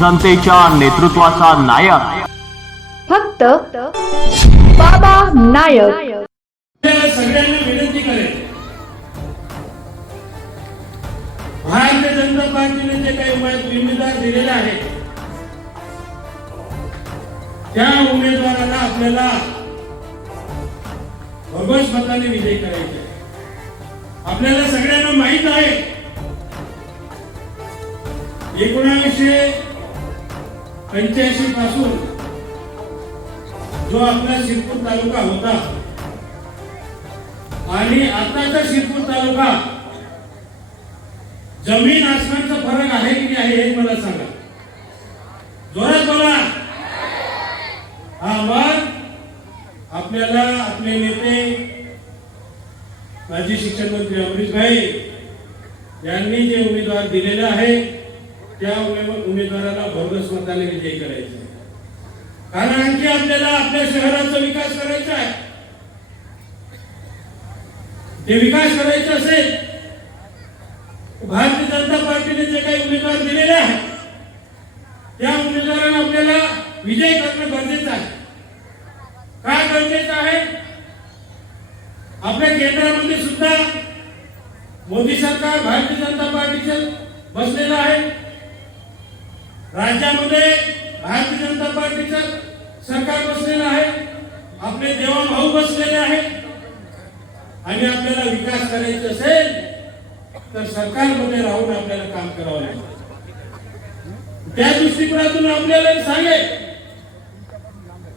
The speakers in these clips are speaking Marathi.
जनतेच्या नेतृत्वाचा नायक फक्त बाबा नायक. सगळ्यांना विनंती करेल, भारतीय जनता पार्टीने जे काही उमेदवार दिलेले आहेत त्या उमेदवाराला आपल्याला भरघोस मताने विजयी करायचे. आपल्याला सगळ्यांना माहित आहे 1985 पासून जो आपला शिरपूर तालुका होता आणि आताचा शिरपूर तालुका जमीन आसमानचा फरक आहे की नाही हे मला सांगा. जोरात बोला. हा, मग आपल्याला आपले नेते माजी शिक्षण मंत्री अमरीश भाई यांनी जे उमेदवार दिलेले आहे त्या उमेदवाराला भरघोस मताने विजयी करायचे. कारण आणखी आपल्याला आपल्या शहराचा विकास करायचा आहे. ते विकास करायचा असेल भारतीय जनता पार्टीने जे काही उमेदवार दिलेले आहेत त्या उमेदवारांना आपल्याला विजय करणं गरजेचं आहे. काय गरजेचं आहे? आपल्या केंद्रामध्ये सुद्धा मोदी सरकार भारतीय जनता पार्टीचे बसलेलं आहे. राज्यामध्ये भारतीय जनता पार्टीचं सरकार बसलेलं आहे. आपले देवा भाऊ बसलेले आहेत. आणि आपल्याला विकास करायचा असेल तर सरकारमध्ये राहून आपल्याला काम करावं लागेल. त्या दृष्टिकोनातून आपल्याला सांगेल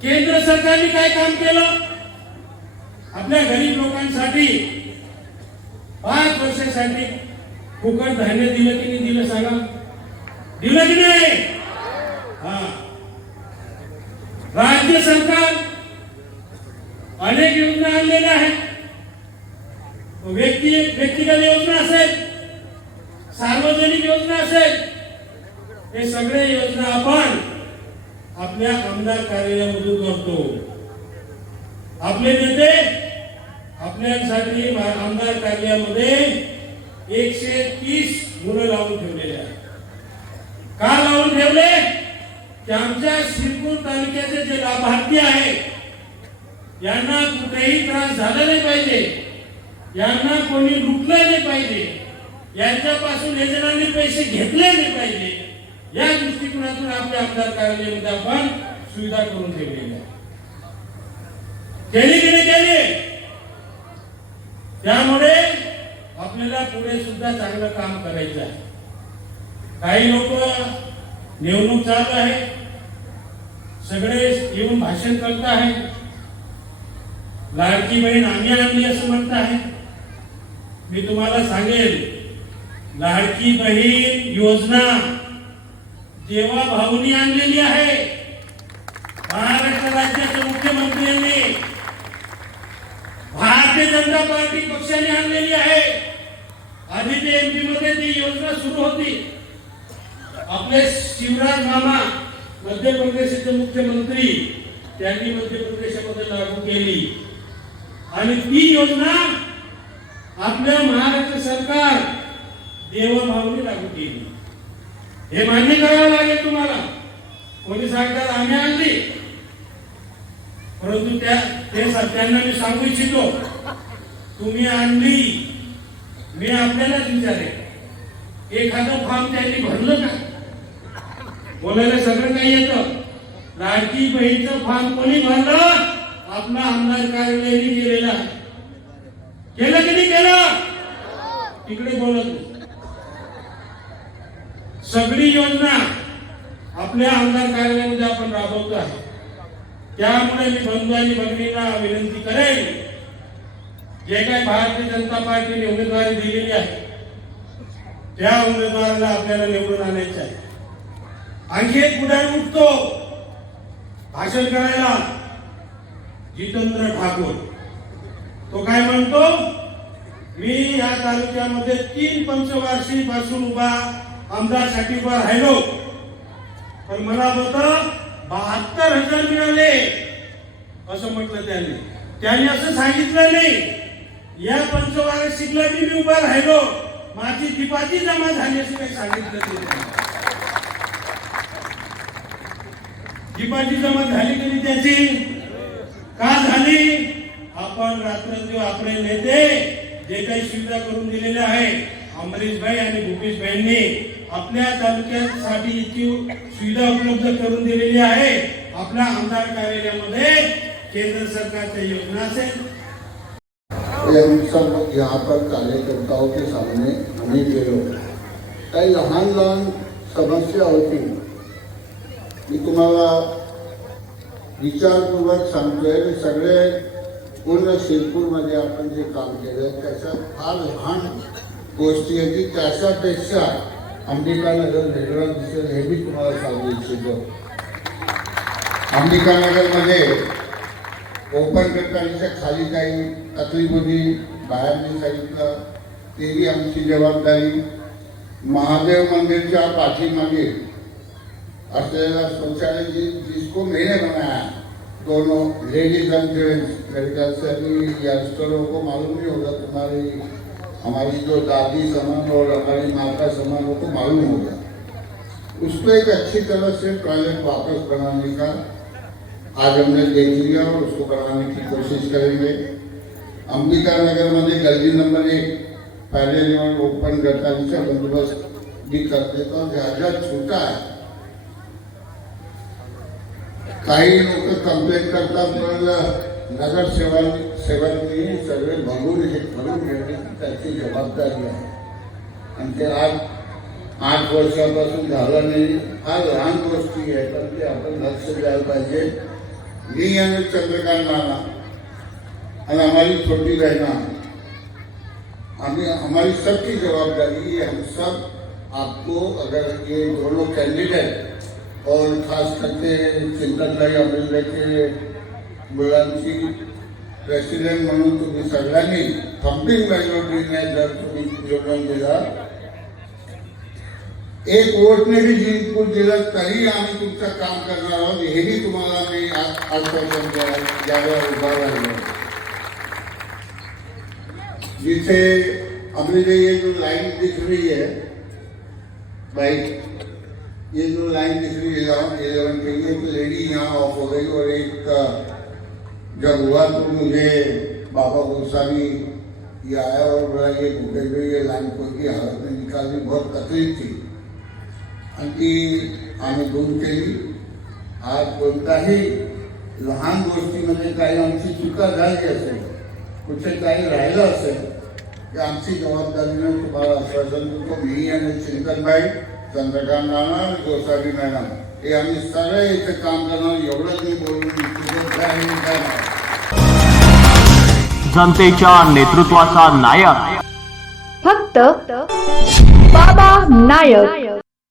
केंद्र सरकारने काय काम केलं आपल्या गरीब लोकांसाठी. 5 वर्षासाठी फुकट धान्य दिलं की नाही दिलं सांगा. दिलं की नाही? हा. राज्य सरकार अनेक योजना आणलेल्या आहेत. व्यक्तिगत योजना असेल, सार्वजनिक योजना असेल, हे सगळे योजना आपण आपल्या आमदार कार्यालयामधून करतो. आपले नेते आपल्यासाठी आमदार कार्यालयामध्ये 130 मुलं लावून ठेवलेले आहेत. का लावून ठेवले? की आमच्या शिरपूर तालुक्याचे जे लाभार्थी आहेत यांना कुठेही त्रास झाला नाही पाहिजे, यांना कोणी लुटलं नाही पाहिजे, यांच्यापासून योजनांनी पैसे घेतले नाही पाहिजे. या दृष्टिकोनातून आपल्या आमदार कार्यालयामध्ये आपण सुविधा करून ठेवलेली आहे. केली की नाही केली? त्यामुळे आपल्याला पुढे सुद्धा चांगलं काम करायचं आहे. काही लोक निवडणूक चालू आहे, सगळे येऊन भाषण करत आहेत, लाडकी बहीण आम्ही आणली असं म्हणत आहे. मी तुम्हाला सांगेल लाडकी बहीण योजना देवा भाऊनी आणलेली आहे. महाराष्ट्र राज्याचे मुख्यमंत्र्यांनी भारतीय जनता पार्टी पक्षाने आणलेली आहे. आधी ते एमपी मध्ये ती योजना सुरू होती. आपले शिवराज मामा मध्य प्रदेशचे मुख्यमंत्री त्यांनी मध्य प्रदेशामध्ये लागू केली आणि ती योजना आपल्या महाराष्ट्र सरकार देवभावनी लागू केली. हे मान्य करावं लागेल तुम्हाला. कोणी सांगतात आम्ही आणली, परंतु त्यांना मी सांगू इच्छितो तुम्ही आणली. मी आपल्यालाच विचारेन एखादं फॉर्म त्यांनी भरलं का? बोलायला सगळं काही येतं. लाडकी बहीणचं फॉर्म कोणी भरलं? आपला आमदार कार्यालयाने केलेला आहे. केलं की नाही केलं? तिकडे बोलत सगळी योजना आपल्या आमदार कार्यालयामध्ये आपण राबवतो आहे. त्यामुळे मी बंधू आणि भगिनींना विनंती करेन, जे काही भारतीय जनता पार्टीने उमेदवारी दिलेली आहे त्या उमेदवाराला आपल्याला निवडून आणायचं आहे. आणखी एक पुढारी उठतो भाषण करायला, जितेंद्र ठाकूर. तो काय म्हणतो? मी या तालुक्यामध्ये 3 पंचवार्षिक पासून उभा आमदारसाठी उभा राहिलो, पण मला फक्त 72,000 मिळाले असं म्हटलं त्याने. त्याने असं सांगितलं नाही या पंचवार्षिकला मी उभा राहिलो, माझी डिपॉझिट जमा झाली असं काही सांगितलं नाही. जीवाची जमा झाली तरी त्याची का झाली? आपण रात्रंदिवस आपले नेते जे काही सुविधा करून दिलेल्या आहे, अमरीशभाई आणि भूपेशभाईंनी आपल्या तालुक्यासाठी इतकी सुविधा उपलब्ध करून दिलेली आहे. आपल्या आमदार कार्यालयामध्ये केंद्र सरकारच्या योजना असेल, हम सब यहाँ पर कार्यकर्ताओं के सामने हमें गेलो काही लहान लहान समस्या होती. मी तुम्हाला विचारपूर्वक सांगतोय की सगळे पूर्ण शिरपूरमध्ये आपण जे काम केलं त्याच्यात फार लहान गोष्टी आहेत की त्याच्यापेक्षा अंबिकानगर वेगळं दिसेल हे मी तुम्हाला सांगू इच्छितो. अंबिकानगरमध्ये ओपन करतानाच्या खाली काही तकलीफ होती, बाहेरने सांगितलं तेही आमची जबाबदारी. महादेव मंदिरच्या पाठीमागे असलेला शौचालय जिसको मैंने बनाया, दोनों लेडीज एंड जेंट्स, मेरे ख्याल से अभी यंगस्टरों को मालूम नहीं होगा, तुम्हारी हमारी जो दादी समान और हमारी माता समान हो तो मालूम होगा. उसको एक अच्छी तरह से टॉयलेट वापस बनाने का आज हमने देख लिया और उसको बनाने की कोशिश करेंगे. अंबिका नगर में गली नंबर 1 पहले नंबर ओपन करता बंदोबस्त भी कर देता हूँ. जहाँ छूटा है काही लोग कंप्लेंट करतात पण नगर सेवकांनी सगळे बघून हे करून घेणे त्याची जबाबदारी आहे. आणि ते आज 8 वर्षापासून झालं नाही. हा लहान गोष्टी आहे पण ते आपण लक्ष द्यायला पाहिजे. मी आणि चंद्रकांत नाना और हमारी छोटी बहना, हमारी सबकी जवाबदारी है. हम सब आपको अगर ये दोनों कैंडिडेट और खास करके चिंतन भाई अमरिंदर के मुलांची प्रेसिडेंट म्हणून तुम्ही सगळ्यांनी थंपिंग मेजॉरिटीने जर तुम्ही निवडून दिला, एक वोटने भी जिंकून दिलं तरी आम्ही तुमचं काम करणार आहोत. हेही तुम्हाला मी आश्वासन द्यायला उभा राहिलो. जिसे अपने ये जो लाइन दिख रही है भाई, ये जो लाइन दिख रही है 11 के लिए, एक लेडी यहाँ ऑफ हो गई और एक जब हुआ तो मुझे बाबा गोस्वामी ये आया और बोला ये घुटे हुए ये लाइन कोई की हालत में निकालनी बहुत तकलीफ थी आणि ती आम्ही दूर केली. आज कोणताही लहान गोष्टीमध्ये काही आमची चुका झाली असेल, कुठे काही राहिलं असेल की आमची जबाबदारीने तुम्हाला आश्वासन देतो. मी आणि चिंतनभाई, चंद्रकांत नाना आणि गोसावी मॅडम हे आम्ही सगळे इथे काम करणार. एवढंच मी बोलून जनतेच्या नेतृत्वाचा नायक फक्त बाबा नायक.